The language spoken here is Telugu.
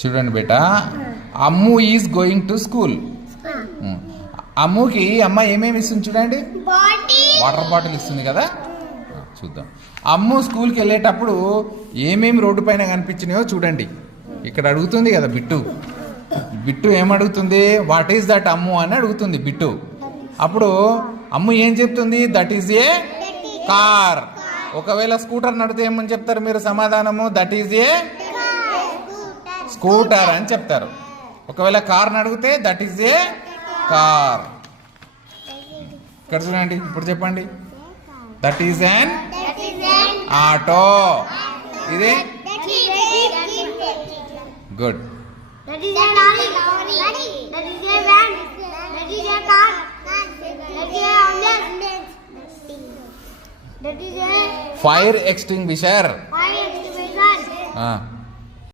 చూడండి బేటా, అమ్ము ఈజ్ గోయింగ్ టు స్కూల్. అమ్ముకి అమ్మ ఏమేమి ఇస్తుంది చూడండి. వాటర్ బాటిల్ ఇస్తుంది కదా. చూద్దాం. అమ్ము స్కూల్కి వెళ్ళేటప్పుడు ఏమేమి రోడ్డు పైన కనిపించినాయో చూడండి. ఇక్కడ అడుగుతుంది కదా బిట్టు ఏమడుగుతుంది? వాట్ ఈస్ దట్ అమ్ము అని అడుగుతుంది బిట్టు. అప్పుడు అమ్ము ఏం చెప్తుంది? That is a car. ఒకవేళ స్కూటర్ నడితే ఏమని చెప్తారు మీరు సమాధానము? దట్ ఈజ్ ఏ స్కూటర్ అని చెప్తారు. ఒకవేళ కార్ అడిగితే దట్ ఈజ్ ఏ కార్. ఇక్కడ చూడండి, ఇప్పుడు చెప్పండి. That is an auto. ఇదే గుడ్. Fire extinguisher.